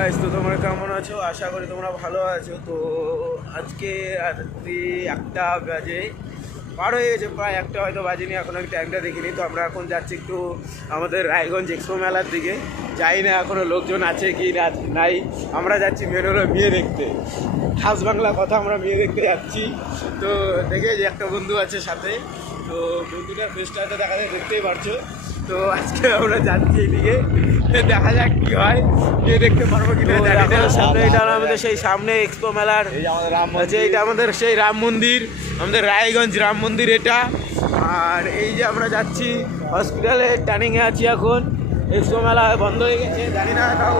Guys, তো তোমরা কেমন আছো? আশা করি তোমরা ভালো আছো। তো আজকে রাত্রি 1টা বাজে, পার হয়ে গেছে, প্রায় 1টা হয়তো বাজেনি, এখন আমি টাইমটা দেখিনি। তো আমরা এখন যাচ্ছি একটু আমাদের রায়গঞ্জ এক্সপো মেলার দিকে। যাই না এখনও লোকজন আছে কি না নাই। আমরা যাচ্ছি মেন হলো মেয়ে দেখতে, খাস বাংলা কথা, আমরা মেয়ে দেখতে যাচ্ছি। তো দেখে যে একটা বন্ধু আছে সাথে, তো বন্ধুটার ফেসটা হয়তো দেখা যায়, দেখতেই পারছো। তো আজকে আমরা যাচ্ছি এদিকে, দেখা যাক কি হয়, গিয়ে দেখতে পারবো কিনা জানি না। সামনে এটা আমাদের সেই সামনে এক্সপো মেলার, এটা আমাদের সেই রাম মন্দির, আমাদের রায়গঞ্জ রাম মন্দির এটা। আর এই যে আমরা যাচ্ছি হসপিটালে, টার্নিংয়ে আছি এখন। এক্সপো মেলা বন্ধ হয়ে গেছে, জানি না তাও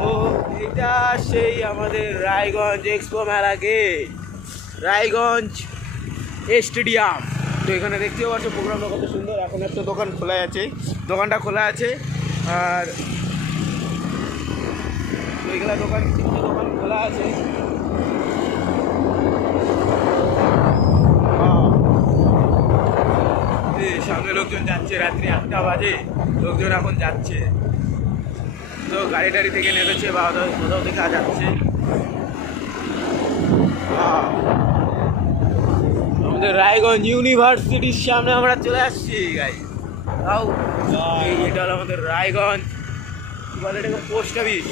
তো এটা সেই আমাদের রায়গঞ্জ এক্সপো মেলা গেট, রায়গঞ্জ স্টেডিয়াম। তো এখানে দেখতেও পাচ্ছ প্রোগ্রামটা কত সুন্দর। এখন একটা দোকান খোলা আছে, দোকানটা খোলা আছে। আর ওইগুলা দোকান খোলা আছে। সামনে লোকজন যাচ্ছে, রাত্রি 1টা বাজে, লোকজন এখন যাচ্ছে। তো গাড়ি টাড়ি থেকে নেমেছে বা কোথাও থেকে যাচ্ছে। আমাদের রায়গঞ্জ ইউনিভার্সিটির সামনে আমরা চলে আসছি গাই। তাও এটা হলো আমাদের রায়গঞ্জ, কি বলে এটাকে, পোস্ট অফিস।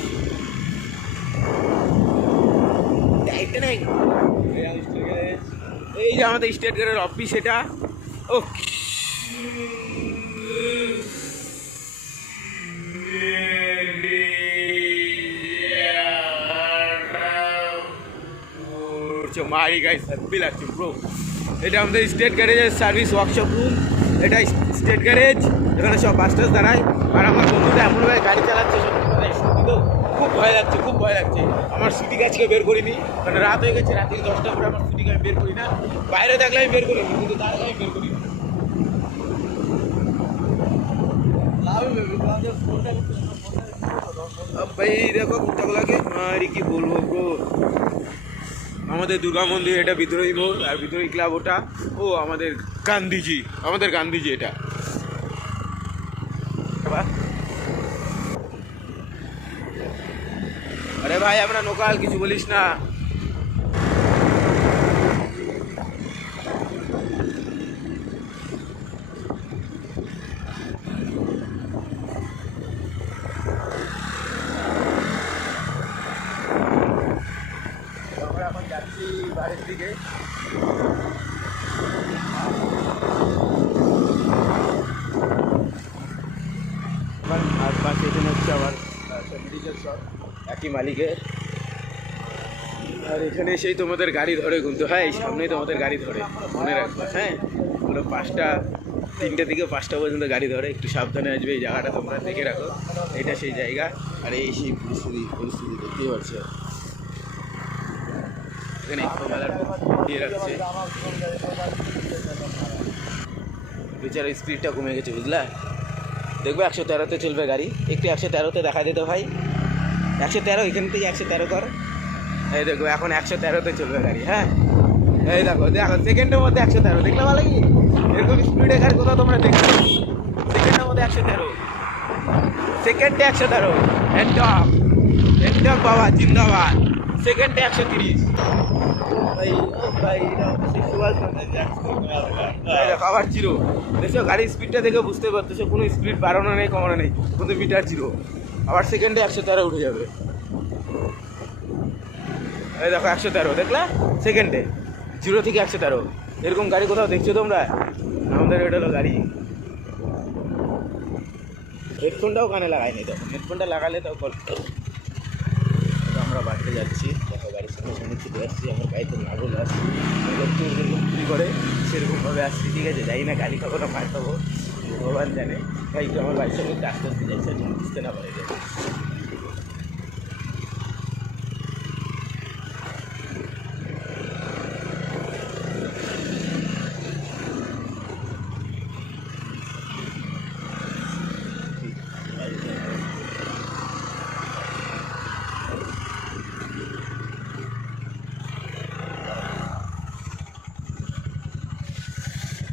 এই যে আমাদের স্টেট গেটের অফিস এটা। ও মারি গাইস, হ্যাপি লাগছে ব্রো। এটা আমাদের স্টেট গ্যারেজের সার্ভিস ওয়ার্কশপ রুম, এটা স্টেট গ্যারেজ। এখানে সব বাস টাস দাঁড়ায়। আর আমার বন্ধুটা এমনভাবে গাড়ি চালাচ্ছে, তো খুব ভয় লাগছে, খুব ভয় লাগছে। আমার সিটি গাছকে বের করিনি, কারণ রাত হয়ে গেছে, রাত্রি 10টা করে আমার সিটি গাছ বের করি না। বাইরে থাকলে আমি বের করি, কিন্তু তার আমি বের করি না। ভাই দেখো কুত্তাগুলাকে মারি, কি বলবো ব্রো। আমাদের দুর্গা মন্দির, এটা বিদ্রোহী মোড়, আর বিদ্রোহী ক্লাব ওটা। ও আমাদের গান্ধীজি এটা। আরে ভাই আমরা লোকাল, কিছু বলিস না। আমরা এখন যাচ্ছি বাড়ির দিকে। আশপাশে এখানে হচ্ছে আবার মেডিকেল শপ, একই মালিকের। আর এখানে এসেই তোমাদের গাড়ি ধরে ঘুরতে হয়, এই সামনেই তোমাদের গাড়ি ধরে, মনে রাখবে। হ্যাঁ, পুরো 3টে থেকে 5টা পর্যন্ত গাড়ি ধরে, একটু সাবধানে আসবে। এই জায়গাটা তোমরা দেখে রাখো, এটা সেই জায়গা। আর এই সেই পরিস্থিতি দেখতেই পাচ্ছ। এখানে একটু মেলার দিয়ে রাখছে, বিচার স্পিডটা কমে গেছে, বুঝলা। দেখবে 113তে চলবে গাড়ি, একটু 113তে দেখা দিত ভাই। 113, এখান থেকে 113 কর। এই দেখো এখন 113তে চলবে গাড়ি। হ্যাঁ, এই দেখো সেকেন্ডের মধ্যে 113, দেখলে ভালো কি? এরকম স্পিডে গাড়ি কোথাও তোমরা দেখবে? সেকেন্ডের মধ্যে 113, সেকেন্ডে 113। এন্টক বাবা জিন্দাবাদ। সেকেন্ডে 130। আবার জিরো। দেখছো গাড়ির স্পিডটা দেখে বুঝতে পারতেছো, কোনো স্পিড বাড়ানো নেই, কমানো নেই, কিন্তু মিটার জিরো। আবার সেকেন্ডে 113 উঠে যাবে। এই দেখো 113, দেখলা? সেকেন্ডে 0 থেকে 113। এরকম গাড়ি কোথাও দেখছো তোমরা? আমাদের এটা হলো গাড়ি। হেডফোনটাও কানে লাগাইনি, তখন হেডফোনটা লাগালে তাও কল। আমরা বাড়িতে যাচ্ছি, দেখো গাড়ির সঙ্গে সঙ্গে ছুটে আসছি। আমার গাড়িতে নাগল আসছি, যেরকম চুরি করে সেরকমভাবে আসছি, ঠিক আছে? যাই না গাড়ি খাবো না মার খাবো, ভগবান জানে। ভাই তো আমার বাড়ির সঙ্গে আস্তে আস্তে যাচ্ছে, তুমি বুঝতে না পারে।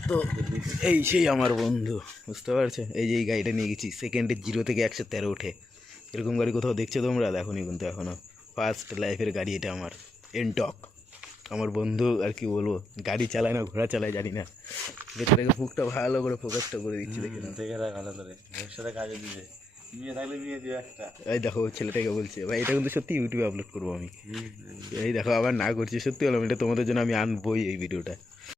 তো এই সেই আমার বন্ধু, বুঝতে পারছো? এই যে এই গাড়িটা নিয়ে গেছি, সেকেন্ডে 0 থেকে 113 ওঠে। এরকম গাড়ি কোথাও দেখছো তোমরা? দেখোনি কিন্তু এখনও। ফার্স্ট লাইফের গাড়ি এটা আমার, এনটক। আমার বন্ধু আর কি বলবো, গাড়ি চালায় না, ঘোড়া চালায় জানি না। ভেতরে মুখটা ভালো করে ফোকাসটা করে দিচ্ছি, দেখে না? দেখে রাখ ভালো করে, ভবিষ্যতে কাজে দিবে। মেয়ে থাকলে বিয়ে দিবে একটা। এই দেখো ছেলেটাকে বলছে, ভাই এটা কিন্তু সত্যি ইউটিউবে আপলোড করবো আমি। এই দেখো আবার না করছি, সত্যি বললাম, এটা তোমাদের জন্য আমি আনবোই এই ভিডিওটা।